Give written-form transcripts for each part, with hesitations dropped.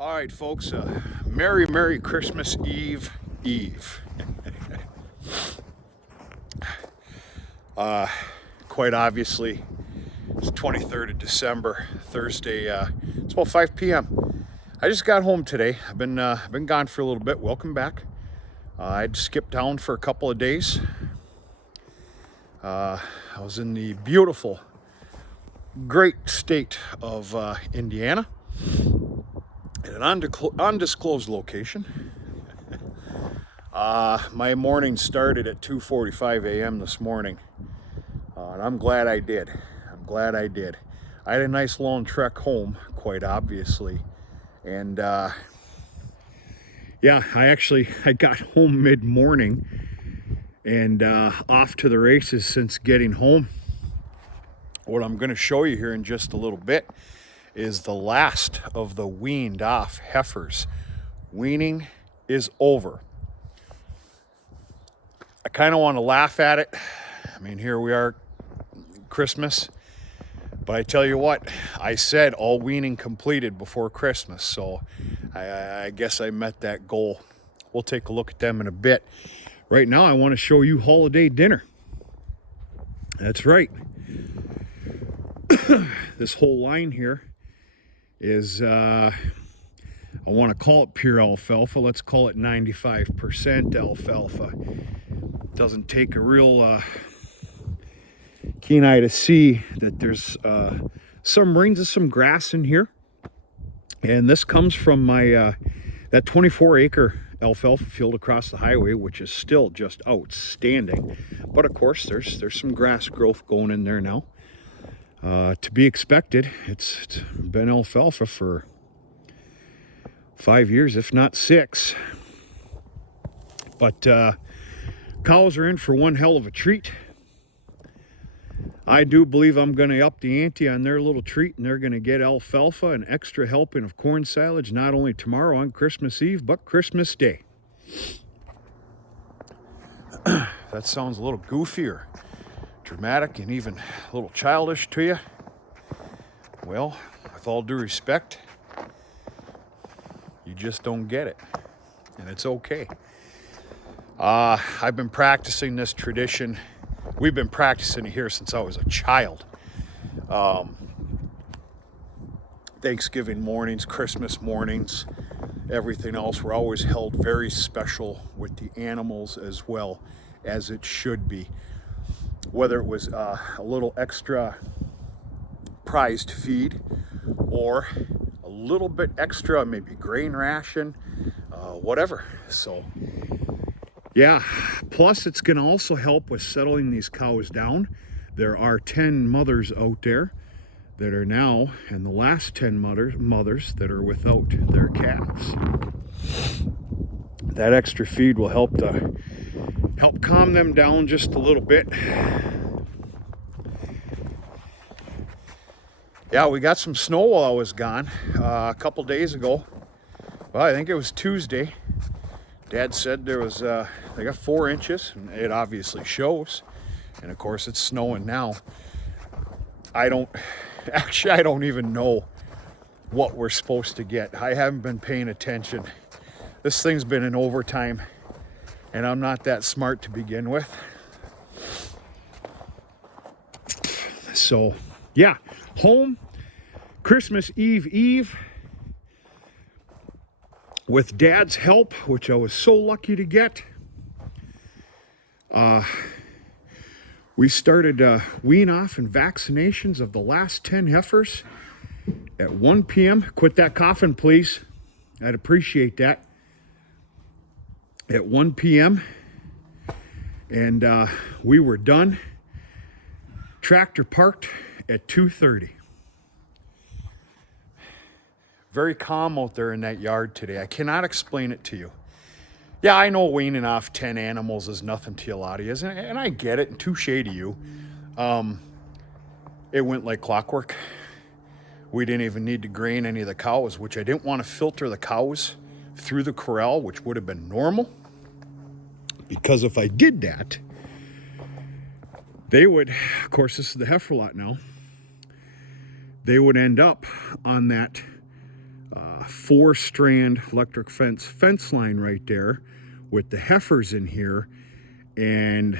All right, folks, Merry Christmas Eve. Quite obviously, it's 23rd of December, Thursday. It's about 5 p.m. I just got home today. I've been gone for a little bit. Welcome back. I'd skipped town for a couple of days. I was in the beautiful, great state of Indiana at an undisclosed location. My morning started at 2:45 a.m. this morning, and I'm glad I did. I had a nice long trek home, quite obviously, and yeah, I got home mid-morning and off to the races since getting home. What I'm going to show you here in just a little bit is the last of the weaned off heifers. Weaning is over. I kind of want to laugh at it. I mean, here we are, Christmas. But I tell you what, I said all weaning completed before Christmas. So I guess I met that goal. We'll take a look at them in a bit. Right now, I want to show you holiday dinner. That's right. This whole line here is, I want to call it pure alfalfa. Let's call it 95% alfalfa. Doesn't take a real keen eye to see that there's some rings of some grass in here. And this comes from my that 24-acre alfalfa field across the highway, which is still just outstanding. But of course, there's some grass growth going in there now. To be expected. It's been alfalfa for 5 years, if not 6. But cows are in for one hell of a treat. I do believe I'm going to up the ante on their little treat, and they're going to get alfalfa, an extra helping of corn silage, not only tomorrow on Christmas Eve, but Christmas Day. That sounds a little goofy or dramatic and even a little childish to you. Well, with all due respect, you just don't get it, and it's okay. I've been practicing this tradition. We've been practicing it here since I was a child. Thanksgiving mornings, Christmas mornings, everything else were always held very special with the animals as well as it should be. Whether it was a little extra prized feed or a little bit extra, maybe grain ration, whatever. So yeah, plus it's going to also help with settling these cows down. There are 10 mothers out there that are now, and the last 10 mothers that are without their calves. That extra feed will help calm them down just a little bit. Yeah, we got some snow while I was gone a couple days ago. Well, I think it was Tuesday. Dad said there was, they got 4 inches, and it obviously shows. And of course, it's snowing now. I don't even know what we're supposed to get. I haven't been paying attention. This thing's been in overtime, and I'm not that smart to begin with. So, yeah, home, Christmas Eve. With Dad's help, which I was so lucky to get, we started wean off and vaccinations of the last 10 heifers at 1 p.m. Quit that coughing, please. I'd appreciate that. At 1 p.m. And we were done. Tractor parked at 2:30. Very calm out there in that yard today. I cannot explain it to you. Yeah, I know weaning off 10 animals is nothing to a lot of you, and I get it, and touche to you. It went like clockwork. We didn't even need to grain any of the cows, which I didn't want to filter the cows through the corral, which would have been normal. Because if I did that, they would, of course, this is the heifer lot now, they would end up on that 4-strand electric fence line right there with the heifers in here. And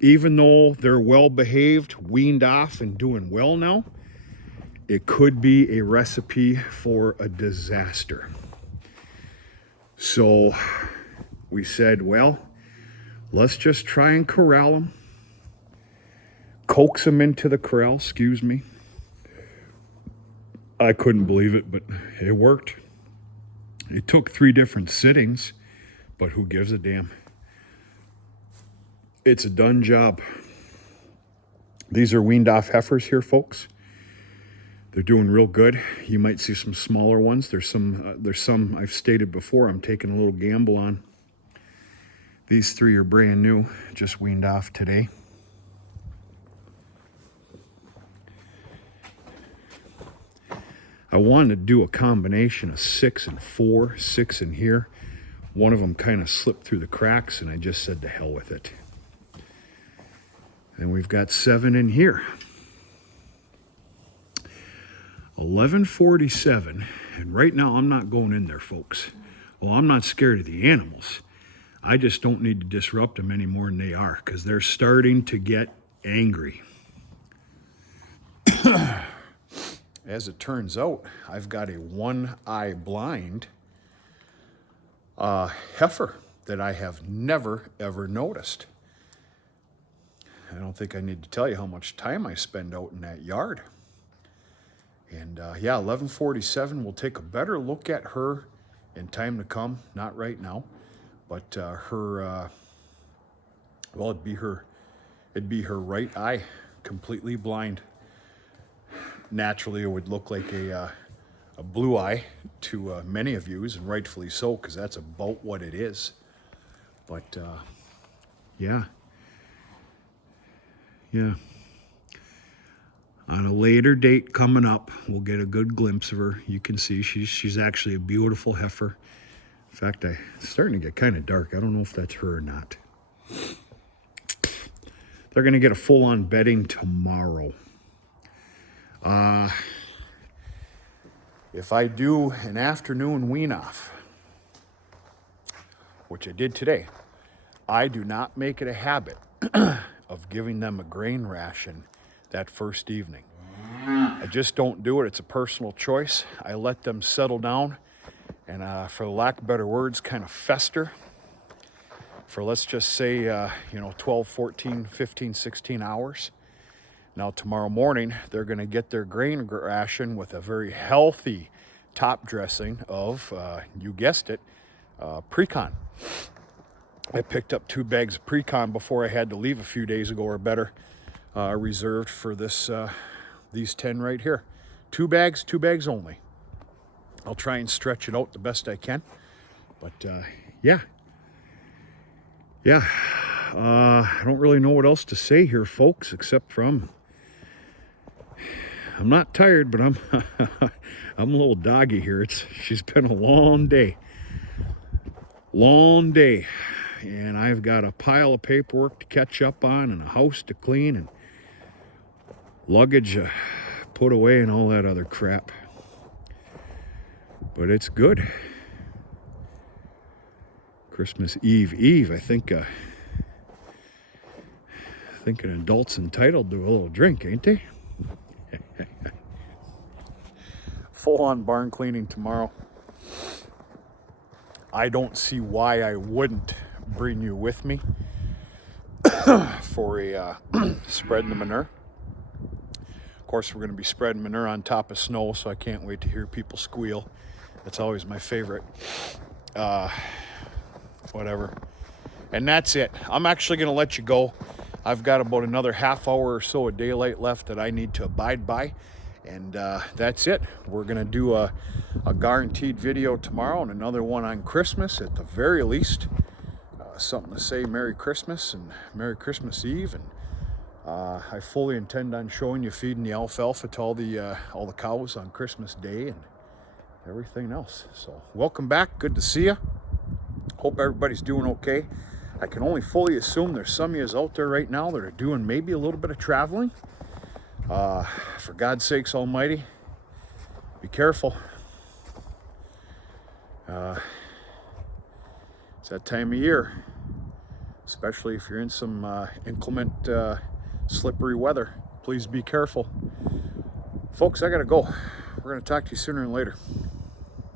even though they're well behaved, weaned off and doing well now, it could be a recipe for a disaster. So we said, well, let's just try and corral them, coax them into the corral, excuse me. I couldn't believe it, but it worked. It took 3 different sittings, but who gives a damn? It's a done job. These are weaned off heifers here, folks. They're doing real good. You might see some smaller ones. There's some I've stated before I'm taking a little gamble on. These 3 are brand new, just weaned off today. I wanted to do a combination of 6 and 4, 6 in here. One of them kind of slipped through the cracks, and I just said to hell with it. And we've got 7 in here. 11:47, and right now I'm not going in there, folks. Well, I'm not scared of the animals. I just don't need to disrupt them any more than they are, because they're starting to get angry. As it turns out, I've got a 1-eye blind heifer that I have never, ever noticed. I don't think I need to tell you how much time I spend out in that yard. And yeah, 11:47, we'll take a better look at her in time to come. Not right now, but well, it'd be her right eye, completely blind. Naturally, it would look like a blue eye to many of you, and rightfully so, because that's about what it is. But yeah. On a later date coming up, we'll get a good glimpse of her. You can see she's actually a beautiful heifer. In fact, it's starting to get kind of dark. I don't know if that's her or not. They're going to get a full-on bedding tomorrow. If I do an afternoon wean-off, which I did today, I do not make it a habit of giving them a grain ration that first evening. I just don't do it. It's a personal choice. I let them settle down and, for lack of better words, kind of fester for, let's just say, 12, 14, 15, 16 hours. Now, tomorrow morning, they're going to get their grain ration with a very healthy top dressing of, you guessed it, pre-con. I picked up 2 bags of pre-con before I had to leave a few days ago or better, reserved for these 10 right here. 2 bags only. I'll try and stretch it out the best I can. But yeah. I don't really know what else to say here, folks, except from I'm not tired, but I'm I'm a little doggy here. She's been a long day, and I've got a pile of paperwork to catch up on, and a house to clean, and luggage put away, and all that other crap. But it's good. Christmas Eve. I think an adult's entitled to a little drink, ain't they? Full-on barn cleaning tomorrow. I don't see why I wouldn't bring you with me for a spreading the manure. Of course, we're going to be spreading manure on top of snow, so I can't wait to hear people squeal. That's always my favorite. Whatever. And that's it. I'm actually going to let you go. I've got about another half hour or so of daylight left that I need to abide by. And that's it. We're going to do a guaranteed video tomorrow and another one on Christmas at the very least. Something to say Merry Christmas and Merry Christmas Eve. And I fully intend on showing you feeding the alfalfa to all the cows on Christmas Day and everything else. So welcome back. Good to see you. Hope everybody's doing okay. I can only fully assume there's some of you out there right now that are doing maybe a little bit of traveling. For God's sakes almighty, be careful. It's that time of year, especially if you're in some inclement, slippery weather. Please be careful. Folks, I gotta go. We're gonna talk to you sooner than later.